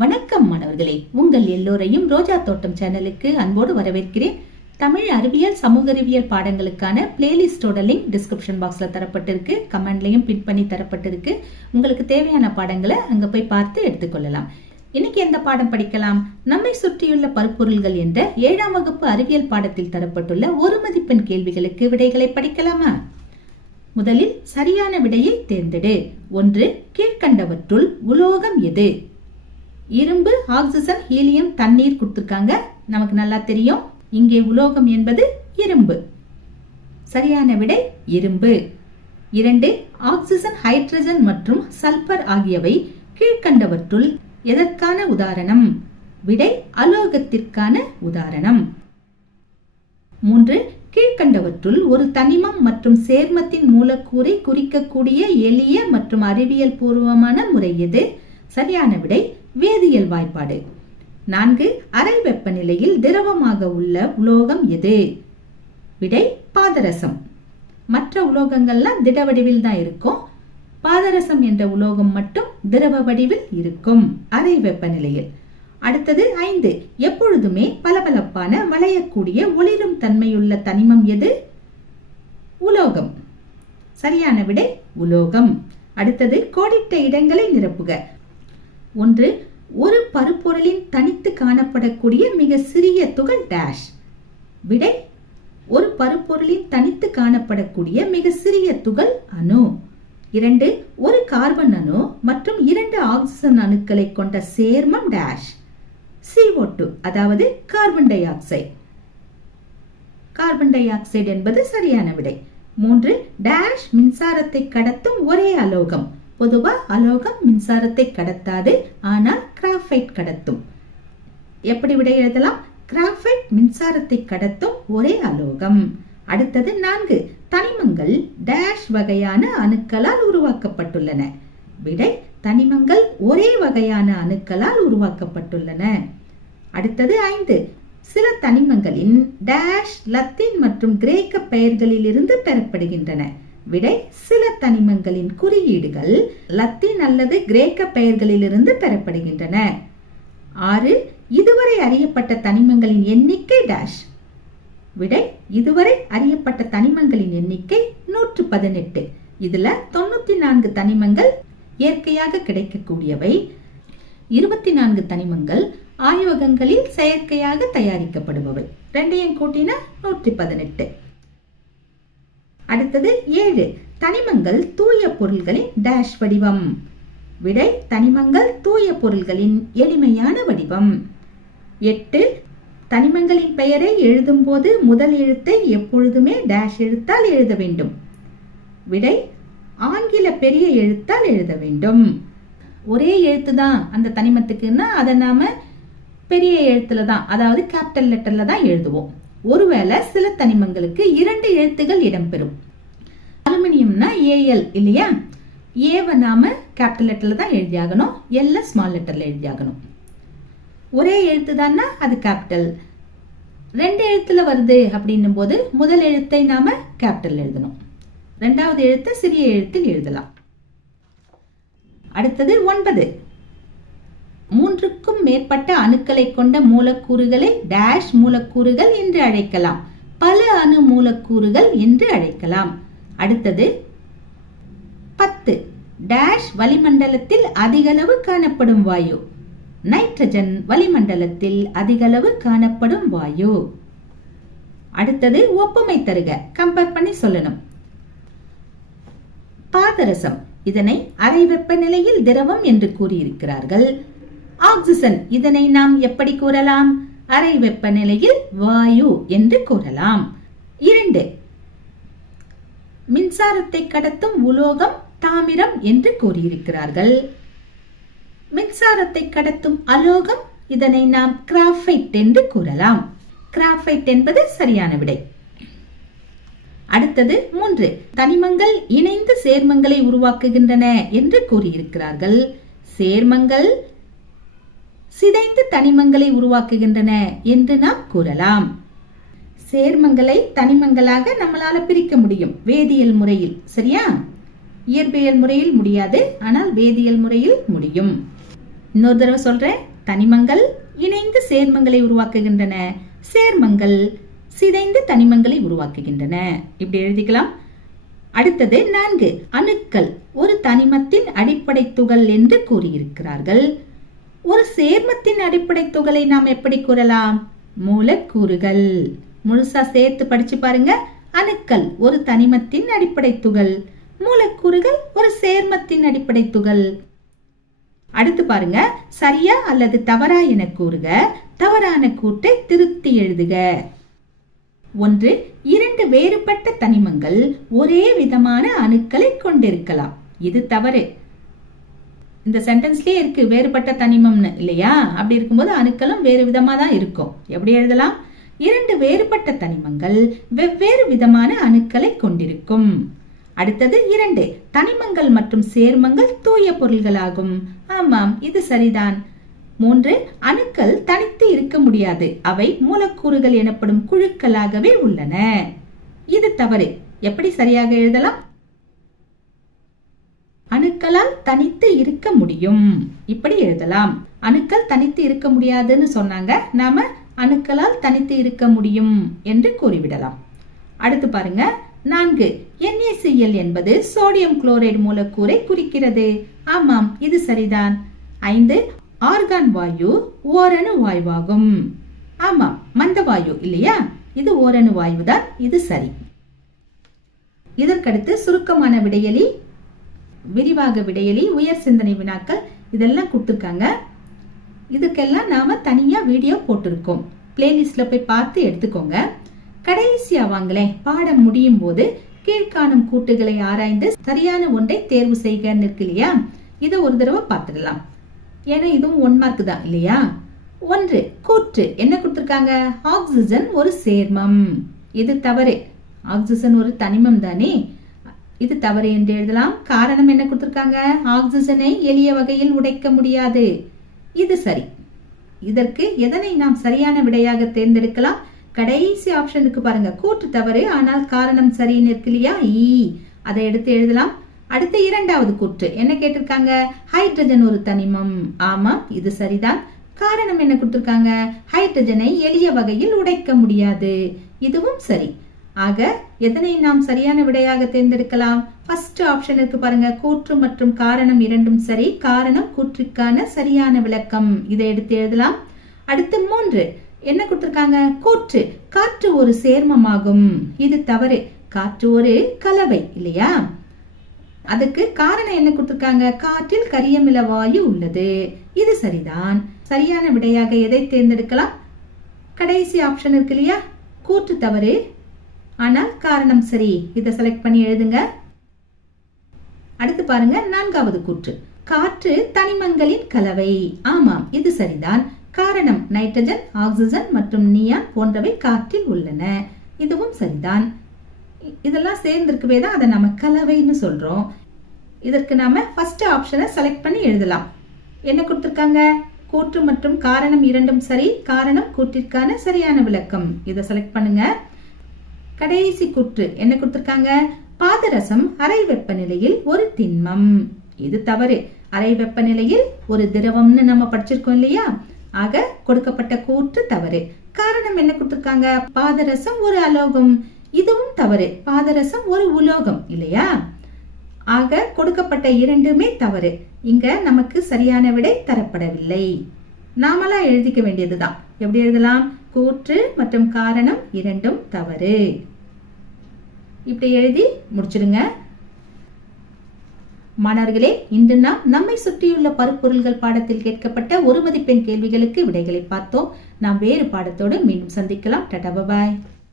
வணக்கம் மாணவர்களே. உங்கள் எல்லோரையும் ரோஜா தோட்டம் சேனலுக்கு அன்போடு வரவேற்கிறேன். தமிழ் அறிவியல் சமூக அறிவியல் பாடங்களுக்கான பிளேலிஸ்டோட லிங்க் டிஸ்கிரிப்ஷன் பாக்ஸ்ல தரப்பட்டிருக்கு. கமெண்ட்லையும் பின் பண்ணி தரப்பட்டிருக்கு. உங்களுக்கு தேவையான பாடங்களை அங்க போய் பார்த்து எடுத்துக்கொள்ளலாம். இன்னைக்கு எந்த பாடம் படிக்கலாம்? நம்மை சுற்றியுள்ள பருப்பொருள்கள் என்ற ஏழாம் வகுப்பு அறிவியல் பாடத்தில் தரப்பட்டுள்ள ஒரு மதிப்பெண் கேள்விகளுக்கு விடைகளை படிக்கலாமா? முதலில் சரியான விடையை தேர்ந்தெடு. ஒன்று கீழ்கண்டவற்றுள் உலோகம் எது? இரும்பு ஆக்சிஜன் ஹீலியம் தண்ணீர் கொடுத்துருக்காங்க. நமக்கு நல்லா தெரியும். இங்கே உலோகம் என்பது இரும்பு. சரியான விடை இரும்பு. இரண்டு ஆக்சிஜன் ஹைட்ரஜன் மற்றும் சல்பர் ஆகியவை கீழ்கண்டவற்றுள் எதற்கான உதாரணம்? விடை அலோகத்திற்கான உதாரணம். மூன்று கீழ்கண்டவற்றுள் ஒரு தனிமம் மற்றும் சேர்மத்தின் மூலக்கூறை குறிக்கக்கூடிய எளிய மற்றும் அறிவியல் பூர்வமான முறை எது? சரியான விடை வேதியியல் வாய்ப்பாடு. நான்கு அறை வெப்பநிலையில் திரவமாக உள்ள உலோகம் எது? விடை பாதரசம். மற்ற உலோகங்கள்லாம் திட வடிவில் தான் இருக்கும். பாதரசம் என்ற உலோகம் மட்டும் திரவ வடிவில் இருக்கும். அறை வெப்பநிலையில். அடுத்தது ஐந்து எப்பொழுதுமே பளபளப்பான வளையக்கூடிய ஒளிரும் தன்மையுள்ள தனிமம் எது? உலோகம். சரியான விடை உலோகம். அடுத்தது கோடிட்ட இடங்களை நிரப்புக. ஒன்று ஒரு பருப்பொருளின் தனித்து காணப்படக்கூடிய மிக சிறிய துகள் டேஷ் விடை ஒரு பருப்பொருளின் தனித்து காணப்படக்கூடிய மிக சிறிய துகள் அணு. இரண்டு ஒரு கார்பன் அணு மற்றும் இரண்டு ஆக்சிஜன் அணுக்களை கொண்ட சேர்மம் டேஷ் CO2 அதாவது carbon dioxide carbon dioxide என்பது சரியான விடை. மூன்று டேஷ் மின்சாரத்தை கடத்தும் ஒரே அலோகம். பொதுவா அலோகம் மின்சாரத்தை கடத்தாது ஆனால் கிராஃபைட் கடத்தும். எப்படி விடை எழுதலாம்? கிராஃபைட் மின்சாரத்தை கடத்தும் ஒரே அலோகம். அடுத்தது நான்கு தனிமங்கள் டேஷ் வகையான அணுக்களால் உருவாக்கப்பட்டுள்ளன. விடை தனிமங்கள் ஒரே வகையான அணுக்களால் உருவாக்கப்பட்டுள்ளன. அடுத்தது ஐந்து சில தனிமங்களின் டேஷ் லத்தீன் மற்றும் கிரேக்க பெயர்களிலிருந்து பெறப்படுகின்றன. விடை சில தனிமங்களின் குறியீடுகள் லத்தீன் அல்லது கிரேக்க பெயர்களிலிருந்து பெறப்படுகின்றன. ஆறு இதுவரை அறியப்பட்ட தனிமங்களின் எண்ணிக்கை டேஷ் விடை இதுவரை அறியப்பட்ட தனிமங்களின் எண்ணிக்கை நூற்று பதினெட்டு. இதுல தொண்ணூத்தி நான்கு தனிமங்கள் இயற்கையாக கிடைக்கக்கூடியவை. இருபத்தி நான்கு தனிமங்கள் ஆய்வகங்களில் செயற்கையாக தயாரிக்கப்படுபவை. ரெண்டையும் கூட்டினா நூற்றி பதினெட்டு. அடுத்தது ஏழு. தனிமங்கள் தூய பொருள்களின் டேஷ் வடிவம். விடை தனிமங்கள் தூய பொருள்களின் எளிமையான வடிவம். எட்டு. தனிமங்களின் பெயரை எழுதும்போது முதல் எழுத்தை எப்பொழுதுமே டேஷ் எழுத்தால் எழுத வேண்டும். விடை ஆங்கில பெரிய எழுத்தால் எழுத வேண்டும். ஒரே எழுத்து தான் அந்த தனிமத்துக்குன்னா அதை நாம பெரிய எழுத்துல தான் அதாவது கேபிட்டல் லெட்டர்ல தான் எழுதுவோம். ஒருவேளை சில தனிமங்களுக்கு இரண்டு எழுத்துகள் இடம்பெறும். அலுமினியம்னா ஏஎல் இல்லையா? ஏவை நாம கேபிட்டல் லெட்டர்ல தான் எழுதியாகணும் எல்ல ஸ்மால் லெட்டர்ல எழுதியாகணும். ஒரே எழுத்து தான்னா அது கேபிட்டல் ரெண்டு எழுத்துல வருது அப்படின்னும் போது முதல் எழுத்தை நாம கேபிட்டல் எழுதணும். ரெண்டாவது எழுத்தை சிறிய எழுத்தில் எழுதலாம். அடுத்தது ஒன்பது. மூன்றுக்கும் மேற்பட்ட அணுக்களை கொண்ட மூலக்கூறுகளை டேஷ் மூலக்கூறுகள் என்று அழைக்கலாம். பல அணு மூலக்கூறுகள் என்று அழைக்கலாம். அடுத்தது பத்து. டேஷ் வளிமண்டலத்தில் அதிகளவு காணப்படும் வாயு. நைட்ரஜன் வளிமண்டலத்தில் அதிகளவு காணப்படும் வாயு. அடுத்தது ஒப்புமை தருக. கம்பேர் பண்ணி சொல்லணும். பாதரசம். இதனை அறை வெப்பநிலையில் திரவம் என்று கூறியிருக்கிறார்கள். ஆக்சிஜன். இதனை நாம் எப்படி கூறலாம்? அறை வெப்பநிலையில் வாயு என்று கூறலாம். இரண்டு மின்சாரத்தை கடத்தும் உலோகம் தாமிரம் என்று கூறியிருக்கிறார்கள். மின்சாரத்தை கடத்தும் அலோகம் இதனை நாம் கிராஃபைட் என்று கூறலாம். கிராஃபைட் என்பது சரியான விடை. அடுத்தது மூன்று தனிமங்கள் இணைந்து சேர்மங்களை உருவாக்குகின்றன என்று கூறியிருக்கிறார்கள். சேர்மங்கள் சிதைந்து தனிமங்களை உருவாக்குகின்றன என்று நாம் கூறலாம். சேர்மங்களை தனிமங்களாக நம்மளால பிரிக்க முடியும். வேதியியல் முறையில். சரியா? இயற்பியல் முறையில் முடியாது. ஆனால் வேதியியல் முறையில் முடியும். இன்னொரு தடவை சொல்றேன். தனிமங்கள் இணைந்து சேர்மங்களை உருவாக்குகின்றன. சேர்மங்கள் சிதைந்து தனிமங்களை உருவாக்குகின்றன. இப்படி எழுதிக்கலாம். அடுத்தது நான்கு. அணுக்கள் ஒரு தனிமத்தின் அடிப்படை துகள் என்று கூறியிருக்கிறார்கள். ஒரு சேர்மத்தின் அடிப்படை துகளை நாம் எப்படி கூறலாம்? மூலக்கூறுகள். முழுசா சேர்த்து படிச்சு பாருங்க. அணுக்கள் ஒரு தனிமத்தின் அடிப்படை துகள். மூலக்கூறுகள் ஒரு சேர்மத்தின் அடிப்படை துகள். அடுத்து பாருங்க. சரியா அல்லது தவறா என கூறுக. தவறான கூட்டை திருத்தி எழுதுக. ஒன்று இரண்டு வேறுபட்ட தனிமங்கள் ஒரே விதமான அணுக்களை கொண்டிருக்கலாம். இது தவறு. இந்த சென்டென்ஸ்லேயே இருக்கு வேறுபட்ட தனிமம்னு இல்லையா? அப்படி இருக்கும்போது அணுக்களும் வேறு விதமாக தான் இருக்கும். எப்படி எழுதலாம்? இரண்டு வேறுபட்ட தனிமங்கள் வெவ்வேறு விதமான அணுக்களை கொண்டிருக்கும். அடுத்தது இரண்டு தனிமங்கள் மற்றும் சேர்மங்கள் தூய பொருள்களாகும். ஆமாம் இது சரிதான். மூன்று அணுக்கள் தனித்து இருக்க முடியாது. அவை மூலக்கூறுகள் எனப்படும் குழுக்களாகவே உள்ளன. இது தவறு. எப்படி சரியாக எழுதலாம்? அணுக்களால் தனித்து இருக்க முடியும். இப்படி எழுதலாம். அணுக்கள் தனித்து இருக்க முடியாதுன்னு சொன்னாங்க. நாம அணுக்களால் தனித்து இருக்க முடியும் என்று கூறிவிடலாம். அடுத்து பாருங்க. நான்கு. NaCl என்பது சோடியம் குளோரைடு மூலக்கூறை குறிக்கிறது. ஆமாம் இது சரிதான். ஐந்து. ஆர்கான் வாயு ஓரணு வாயுவாகும். ஆமாம் மந்த வாயு இல்லையா? இது ஓரணு வாயுதான் இது சரி. இதற்கடுத்து சுருக்கமான விடையலி விரிவாக விடையலி உயர் சிந்தனை வினாக்கள் இதெல்லாம் கொடுத்துருக்காங்க. இதுக்கெல்லாம் நாம தனியா வீடியோ போட்டிருக்கோம். பிளேலிஸ்ட்ல போய் பார்த்து எடுத்துக்கோங்க. கடைசியா வாங்களேன் பாடம் முடியும் போது கீழ்காணும் கூட்டுகளை ஆராய்ந்து சரியான ஒன்றை தேர்வு செய்கன்னு இருக்கு இல்லையா இதை ஒரு தடவை பார்த்துடலாம். ஏன்னா இதுவும் ஒன் மார்க் தான் இல்லையா? ஒன்று கூற்று. என்ன கொடுத்துருக்காங்க? ஆக்சிஜன் ஒரு சேர்மம். இது தவறு? ஆக்சிஜன் ஒரு தனிமம் தானே. இது தவறு என்று எழுதலாம். காரணம் என்ன கொடுத்துருக்காங்க? ஆக்சிஜனை எளிய வகையில் உடைக்க முடியாது. இது சரி. இதற்கு எதனை நாம் சரியான விடையாக தேர்ந்தெடுக்கலாம்? கடைசி ஆப்ஷனுக்கு பாருங்க. கூற்று தவறு ஆனால் காரணம் சரின்னு இருக்கு இல்லையா ஈ. அதை எடுத்து எழுதலாம். அடுத்து இரண்டாவது கூற்று. என்ன கேட்டிருக்காங்க? ஹைட்ரஜன் ஒரு தனிமம். ஆமாம் இது சரிதான். காரணம் என்ன கொடுத்திருக்காங்க? ஹைட்ரஜனை எளிய வகையில் உடைக்க முடியாது. இதுவும் சரி. ஆக எதனை நாம் சரியான விடையாக தேர்ந்தெடுக்கலாம்? ஃபர்ஸ்ட் ஆப்ஷன் இருக்கு பாருங்க கூற்று மற்றும் காரணம் இரண்டும் சரி. காரணம் கூற்றுக்கான சரியான விளக்கம். இதை எடுத்து எழுதலாம். அடுத்து மூன்று. என்ன கொடுத்திருக்காங்க? கூற்று. காற்று ஒரு சேர்மமாகும். இது தவறு. காற்று ஒரு கலவை இல்லையா? அதுக்கு காரணம் என்ன கொடுத்திருக்காங்க? காற்றில் கரியமில வாயு உள்ளது. இது சரிதான். சரியான விடையாக எதை தேர்ந்தெடுக்கலாம்? கடைசி ஆப்ஷன் இருக்கு இல்லையா? கூற்று தவறு. ஆனால் காரணம் சரி. இதை செலக்ட் பண்ணி எழுதுங்க. அடுத்து பாருங்க நான்காவது கூற்று. காற்று தனிமங்களின் கலவை. ஆமாம் இது சரிதான். காரணம் நைட்ரஜன் ஆக்சிஜன் மற்றும் நியான் போன்றவை காற்றில் உள்ளன. இதுவும் சரிதான். இதெல்லாம் சேர்ந்திருக்கவே தான் அதை நம்ம கலவைன்னு சொல்றோம். இதற்கு நாம ஃபர்ஸ்ட் ஆப்ஷனை செலக்ட் பண்ணி எழுதலாம். என்ன கொடுத்துருக்காங்க? கூற்று மற்றும் காரணம் இரண்டும் சரி காரணம் கூற்றிற்கான சரியான விளக்கம். இதை செலக்ட் பண்ணுங்க. கடைசி கூற்று. என்ன கொடுத்திருக்காங்க? பாதரசம் அறை வெப்பநிலையில் ஒரு திண்மம். இது தவறு. அறை வெப்பநிலையில் ஒரு திரவம்னு நம்ம படிச்சிருக்கோம் இல்லையா? ஆக கொடுக்கப்பட்ட கூற்று தவறு. காரணம் என்ன கொடுத்திருக்காங்க? பாதரசம் ஒரு அலோகம். இதுவும் தவறு. பாதரசம் ஒரு உலோகம் இல்லையா? ஆக கொடுக்கப்பட்ட இரண்டுமே தவறு. இங்க நமக்கு சரியான விடை தரப்படவில்லை. நாமளா எழுதிக்க வேண்டியதுதான். எப்படி எழுதலாம்? கூற்று மற்றும் காரணம் இரண்டும் தவறு. இப்படி எழுதி முடிச்சிடுங்க. மாணவர்களே இன்று நாம் நம்மை சுற்றியுள்ள பருப்பொருள்கள் பாடத்தில் கேட்கப்பட்ட ஒரு மதிப்பெண் கேள்விகளுக்கு விடைகளை பார்த்தோம். நாம் வேறு பாடத்தோடு மீண்டும் சந்திக்கலாம். டடா பாய்.